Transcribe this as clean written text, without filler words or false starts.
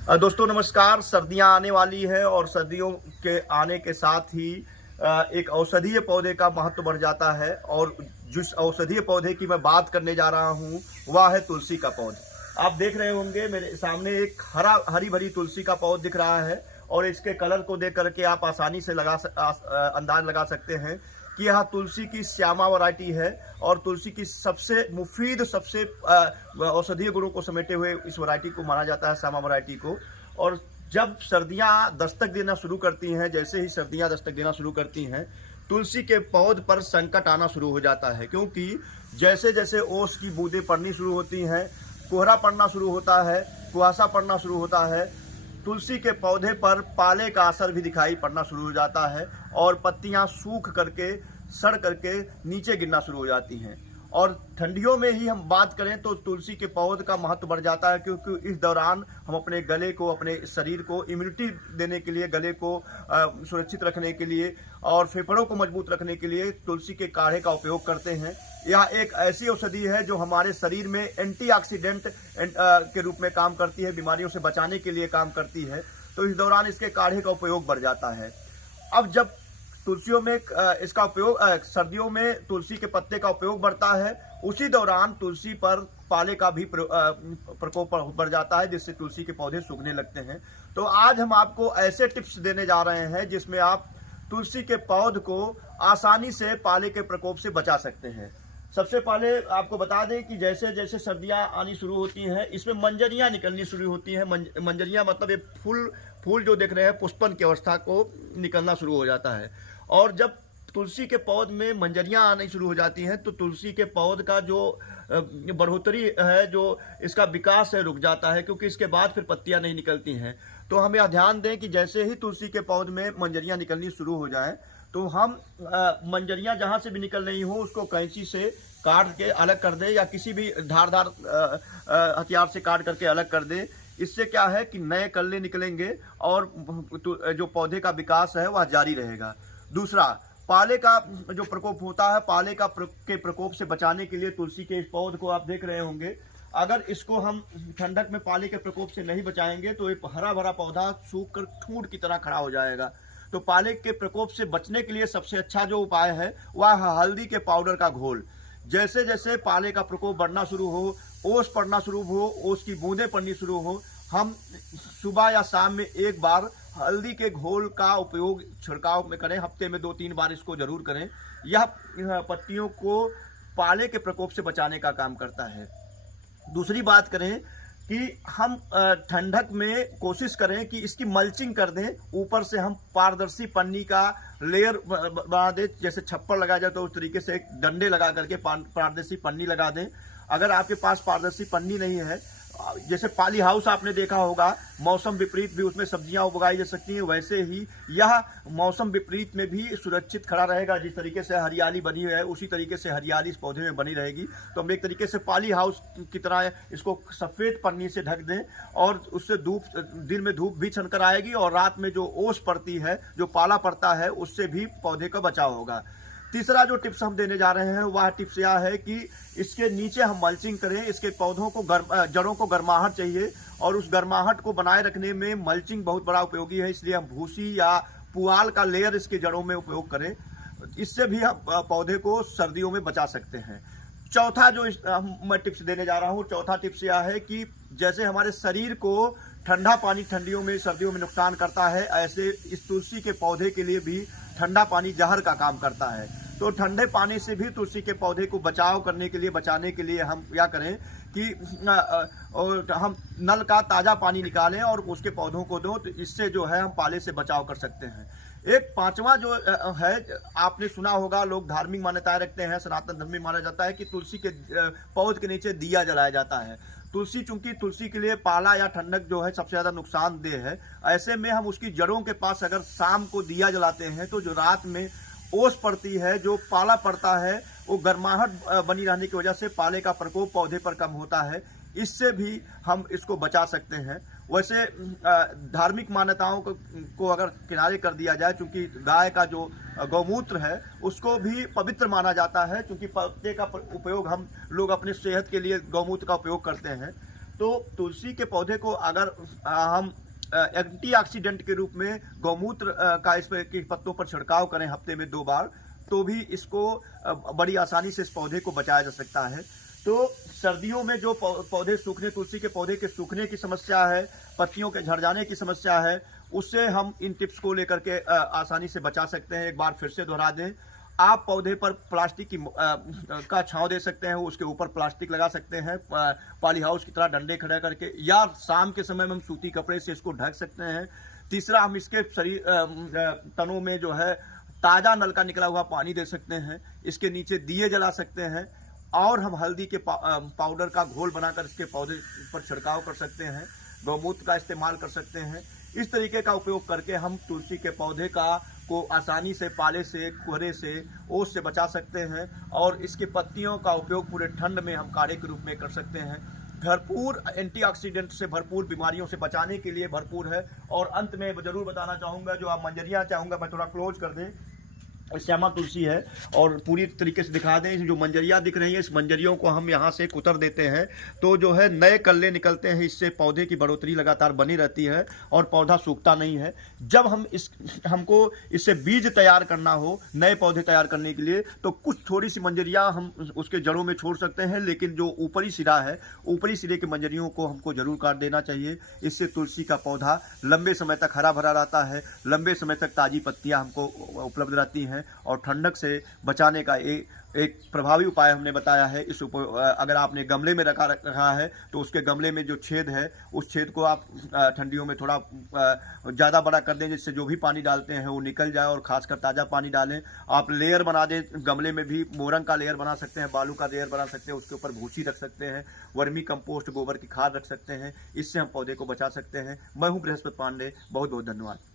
दोस्तों नमस्कार। सर्दियां आने वाली है और सर्दियों के आने के साथ ही एक औषधीय पौधे का महत्व बढ़ जाता है और जिस औषधीय पौधे की मैं बात करने जा रहा हूं वह है तुलसी का पौधा। आप देख रहे होंगे मेरे सामने एक हरी भरी तुलसी का पौधा दिख रहा है और इसके कलर को देख करके आप आसानी से अंदाज लगा सकते हैं कि यह तुलसी की श्यामा वैरायटी है और तुलसी की सबसे मुफीद सबसे औषधीय गुणों को समेटे हुए इस वैरायटी को माना जाता है, श्यामा वैरायटी को। और जब सर्दियां दस्तक देना शुरू करती हैं, जैसे ही सर्दियां दस्तक देना शुरू करती हैं, तुलसी के पौध पर संकट आना शुरू हो जाता है, क्योंकि जैसे जैसे ओस की बूंदें पड़नी शुरू होती हैं, कोहरा पड़ना शुरू होता है, कुहासा पड़ना शुरू होता है, तुलसी के पौधे पर पाले का असर भी दिखाई पड़ना शुरू हो जाता है और पत्तियां सूख करके सड़ करके नीचे गिरना शुरू हो जाती हैं। और ठंडियों में ही हम बात करें तो तुलसी के पौधे का महत्व बढ़ जाता है, क्योंकि इस दौरान हम अपने गले को, अपने शरीर को इम्यूनिटी देने के लिए, गले को सुरक्षित रखने के लिए और फेफड़ों को मजबूत रखने के लिए तुलसी के काढ़े का उपयोग करते हैं। यह एक ऐसी औषधि है जो हमारे शरीर में एंटीऑक्सीडेंट के रूप में काम करती है, बीमारियों से बचाने के लिए काम करती है। तो इस दौरान इसके काढ़े का उपयोग बढ़ जाता है। अब जब तुलसियों में इसका उपयोग सर्दियों में तुलसी के पत्ते का उपयोग बढ़ता है, उसी दौरान तुलसी पर पाले का भी प्रकोप बढ़ जाता है, जिससे तुलसी के पौधे सूखने लगते हैं। तो आज हम आपको ऐसे टिप्स देने जा रहे हैं जिसमें आप तुलसी के पौध को आसानी से पाले के प्रकोप से बचा सकते हैं। सबसे पहले आपको बता दें कि जैसे जैसे सर्दियां आनी शुरू होती हैं, इसमें मंजरियां निकलनी शुरू होती हैं। मंजरियां मतलब ये फूल जो देख रहे हैं, पुष्पन की अवस्था को निकलना शुरू हो जाता है। और जब तुलसी के पौध में मंजरियां आनी शुरू हो जाती हैं तो तुलसी के पौध का जो बढ़ोतरी है, जो इसका विकास है, रुक जाता है, क्योंकि इसके बाद फिर पत्तियां नहीं निकलती हैं। तो हम यह ध्यान दें कि जैसे ही तुलसी के पौध में मंजरियां निकलनी शुरू हो जाएं तो हम मंजरियां जहां से भी निकल रही हो उसको कैंची से काट के अलग कर दें या किसी भी धारदार हथियार से काट करके अलग कर दें। इससे क्या है कि नए कल्ले निकलेंगे और जो पौधे का विकास है वह जारी रहेगा। दूसरा, पाले का जो प्रकोप होता है, पाले का के प्रकोप से बचाने के लिए तुलसी के इस पौध को आप देख रहे होंगे, अगर इसको हम ठंडक में पाले के प्रकोप से नहीं बचाएंगे तो एक हरा भरा पौधा सूख कर ठूंठ की तरह खड़ा हो जाएगा। तो पाले के प्रकोप से बचने के लिए सबसे अच्छा जो उपाय है वह है हल्दी के पाउडर का घोल। जैसे जैसे पाले का प्रकोप बढ़ना शुरू हो, ओस पड़ना शुरू हो, ओस की बूंदें पड़नी शुरू हो, हम सुबह या शाम में एक बार हल्दी के घोल का उपयोग छिड़काव में करें। हफ्ते में 2-3 बार इसको जरूर करें। यह पत्तियों को पाले के प्रकोप से बचाने का काम करता है। दूसरी बात करें कि हम ठंडक में कोशिश करें कि इसकी मल्चिंग कर दें। ऊपर से हम पारदर्शी पन्नी का लेयर बना दें, जैसे छप्पर लगाया जाए तो उस तरीके से एक डंडे लगा करके पारदर्शी पन्नी लगा दें। अगर आपके पास पारदर्शी पन्नी नहीं है, जैसे पॉली हाउस आपने देखा होगा, मौसम विपरीत भी उसमें सब्जियां उगाई जा सकती हैं, वैसे ही यह मौसम विपरीत में भी सुरक्षित खड़ा रहेगा। जिस तरीके से हरियाली बनी है उसी तरीके से हरियाली इस पौधे में बनी रहेगी। तो हम एक तरीके से पॉली हाउस की तरह इसको सफ़ेद पन्नी से ढक दें और उससे दिन में धूप भी छनकर आएगी और रात में जो ओस पड़ती है, जो पाला पड़ता है, उससे भी पौधे का बचाव होगा। तीसरा जो टिप्स हम देने जा रहे हैं वह टिप्स यह है कि इसके नीचे हम मल्चिंग करें। इसके पौधों को जड़ों को गर्माहट चाहिए और उस गर्माहट को बनाए रखने में मल्चिंग बहुत बड़ा उपयोगी है, इसलिए हम भूसी या पुआल का लेयर इसके जड़ों में उपयोग करें। इससे भी हम पौधे को सर्दियों में बचा सकते हैं। चौथा जो मैं टिप्स देने जा रहा हूँ, चौथा टिप्स यह है कि जैसे हमारे शरीर को ठंडा पानी ठंडियों में, सर्दियों में नुकसान करता है, ऐसे इस तुलसी के पौधे के लिए भी ठंडा पानी जहर का काम करता है। तो ठंडे पानी से भी तुलसी के पौधे को बचाव करने के लिए, बचाने के लिए हम क्या करें कि हम नल का ताज़ा पानी निकालें और उसके पौधों को दो, तो इससे जो है हम पाले से बचाव कर सकते हैं। एक पांचवा जो है, आपने सुना होगा, लोग धार्मिक मान्यताएं रखते हैं, सनातन धर्म में माना जाता है कि तुलसी के पौध के नीचे दिया जलाया जाता है। तुलसी, चूंकि तुलसी के लिए पाला या ठंडक जो है सबसे ज्यादा नुकसानदेह है, ऐसे में हम उसकी जड़ों के पास अगर शाम को दिया जलाते हैं तो जो रात में ओस पड़ती है, जो पाला पड़ता है, वो गर्माहट बनी रहने की वजह से पाले का प्रकोप पौधे पर कम होता है। इससे भी हम इसको बचा सकते हैं। वैसे धार्मिक मान्यताओं को अगर किनारे कर दिया जाए, चूंकि गाय का जो गौमूत्र है उसको भी पवित्र माना जाता है, क्योंकि पत्ते का उपयोग हम लोग अपने सेहत के लिए गौमूत्र का उपयोग करते हैं। तो तुलसी के पौधे को अगर हम एंटीऑक्सीडेंट के रूप में गौमूत्र का इस पे के पत्तों पर छिड़काव करें हफ्ते में 2 बार, तो भी इसको बड़ी आसानी से इस पौधे को बचाया जा सकता है। तो सर्दियों में जो पौधे सूखने, तुलसी के पौधे के सूखने की समस्या है, पत्तियों के झड़ जाने की समस्या है, उससे हम इन टिप्स को लेकर के आसानी से बचा सकते हैं। एक बार फिर से दोहरा दें, आप पौधे पर प्लास्टिक की का छांव दे सकते हैं, उसके ऊपर प्लास्टिक लगा सकते हैं पॉली हाउस की तरह डंडे खड़े करके, या शाम के समय में हम सूती कपड़े से इसको ढक सकते हैं। तीसरा, हम इसके शरीर तनों में जो है ताज़ा नल का निकला हुआ पानी दे सकते हैं, इसके नीचे दिए जला सकते हैं, और हम हल्दी के पाउडर का घोल बनाकर इसके पौधे पर छिड़काव कर सकते हैं, गौमूत्र का इस्तेमाल कर सकते हैं। इस तरीके का उपयोग करके हम तुलसी के पौधे को आसानी से पाले से, कोहरे से, ओस से बचा सकते हैं, और इसके पत्तियों का उपयोग पूरे ठंड में हम काढ़े के रूप में कर सकते हैं। भरपूर एंटीऑक्सीडेंट से भरपूर, बीमारियों से बचाने के लिए भरपूर है। और अंत में जरूर बताना चाहूँगा, जो आप मंजरियाँ चाहूँगा मैं थोड़ा क्लोज कर दें, श्यामा तुलसी है, और पूरी तरीके से दिखा दें। जो मंजरियाँ दिख रही हैं, इस मंजरियों को हम यहाँ से कुतर देते हैं तो जो है नए कल्ले निकलते हैं, इससे पौधे की बढ़ोतरी लगातार बनी रहती है और पौधा सूखता नहीं है। जब हमको इससे बीज तैयार करना हो, नए पौधे तैयार करने के लिए, तो कुछ थोड़ी सी मंजरियाँ हम उसके जड़ों में छोड़ सकते हैं, लेकिन जो ऊपरी सिरा है, ऊपरी सिरे की मंजरियों को हमको जरूर काट देना चाहिए। इससे तुलसी का पौधा लंबे समय तक हरा भरा रहता है, लंबे समय तक ताज़ी पत्तियाँ हमको उपलब्ध रहती हैं, और ठंडक से बचाने का एक प्रभावी उपाय हमने बताया है। अगर आपने गमले में रखा है तो उसके गमले में जो छेद है, उस छेद को आप ठंडियों में थोड़ा ज़्यादा बड़ा कर दें, जिससे जो भी पानी डालते हैं वो निकल जाए, और खासकर ताज़ा पानी डालें। आप लेयर बना दें, गमले में भी मोरंग का लेयर बना सकते हैं, बालू का लेयर बना सकते हैं, उसके ऊपर भूसी रख सकते हैं, वर्मी कंपोस्ट, गोबर की खाद रख सकते हैं। इससे हम पौधे को बचा सकते हैं। मैं हूँ बृहस्पति पांडे, बहुत बहुत धन्यवाद।